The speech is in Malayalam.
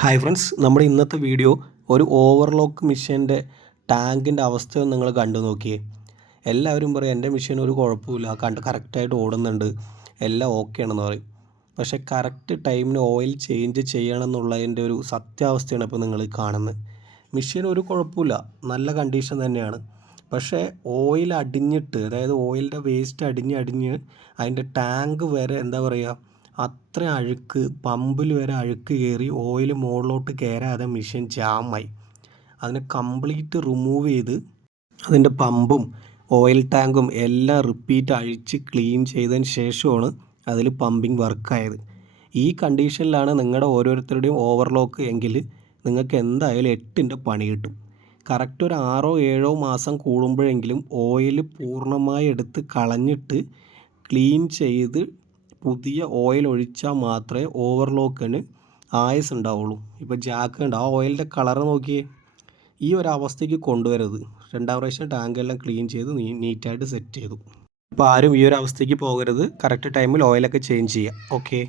ഹായ് ഫ്രണ്ട്സ്, നമ്മുടെ ഇന്നത്തെ വീഡിയോ ഒരു ഓവർലോക്ക് മെഷീൻ്റെ ടാങ്കിൻ്റെ അവസ്ഥയൊന്ന് നിങ്ങൾ കണ്ടു നോക്കിയേ. എല്ലാവരും പറയും എൻ്റെ മെഷീൻ ഒരു കുഴപ്പമില്ല, കറക്റ്റായിട്ട് ഓടുന്നുണ്ട്, എല്ലാം ഓക്കെ ആണെന്ന് പറയും. പക്ഷേ കറക്റ്റ് ടൈമിന് ഓയിൽ ചേഞ്ച് ചെയ്യണം എന്നുള്ളതിൻ്റെ ഒരു സത്യാവസ്ഥയാണ് ഇപ്പോൾ നിങ്ങൾ കാണുന്നത്. മെഷീൻ ഒരു കുഴപ്പമില്ല, നല്ല കണ്ടീഷൻ തന്നെയാണ്. പക്ഷേ ഓയിൽ അടിഞ്ഞിട്ട്, അതായത് ഓയിലിൻ്റെ വേസ്റ്റ് അടിഞ്ഞ് അതിൻ്റെ ടാങ്ക് വരെ എന്താ പറയുക, അത്ര അഴുക്ക്, പമ്പിൽ വരെ അഴുക്ക് കയറി ഓയിൽ മുകളിലോട്ട് കയറാതെ മെഷീൻ ജാമായി. അതിനെ കംപ്ലീറ്റ് റിമൂവ് ചെയ്ത് അതിൻ്റെ പമ്പും ഓയിൽ ടാങ്കും എല്ലാം റിപ്പീറ്റ് അഴിച്ച് ക്ലീൻ ചെയ്തതിന് ശേഷമാണ് അതിൽ പമ്പിങ് വർക്കായത്. ഈ കണ്ടീഷനിലാണ് നിങ്ങളുടെ ഓരോരുത്തരുടെയും ഓവർലോക്ക് എങ്കിൽ നിങ്ങൾക്ക് എന്തായാലും 8ൻ്റെ പണി കിട്ടും. കറക്റ്റ് ഒരു 6-7 മാസം കൂടുമ്പോഴെങ്കിലും ഓയിൽ പൂർണ്ണമായി എടുത്ത് കളഞ്ഞിട്ട് ക്ലീൻ ചെയ്ത് പുതിയ ഓയിൽ ഒഴിച്ചാൽ മാത്രമേ ഓവർലോക്കിന് ആയുസ് ഉണ്ടാവുള്ളൂ. ഇപ്പോൾ ജാക്ക് ഉണ്ട്, ആ ഓയിലിൻ്റെ കളറ് നോക്കിയേ, ഈ ഒരു അവസ്ഥയ്ക്ക് കൊണ്ടുവരരുത്. 2ാം പ്രാവശ്യം ടാങ്കെല്ലാം ക്ലീൻ ചെയ്ത് നീറ്റായിട്ട് സെറ്റ് ചെയ്തു. അപ്പോൾ ആരും ഈ ഒരു അവസ്ഥയ്ക്ക് പോകരുത്. കറക്റ്റ് ടൈമിൽ ഓയിലൊക്കെ ചേഞ്ച് ചെയ്യുക. ഓക്കെ.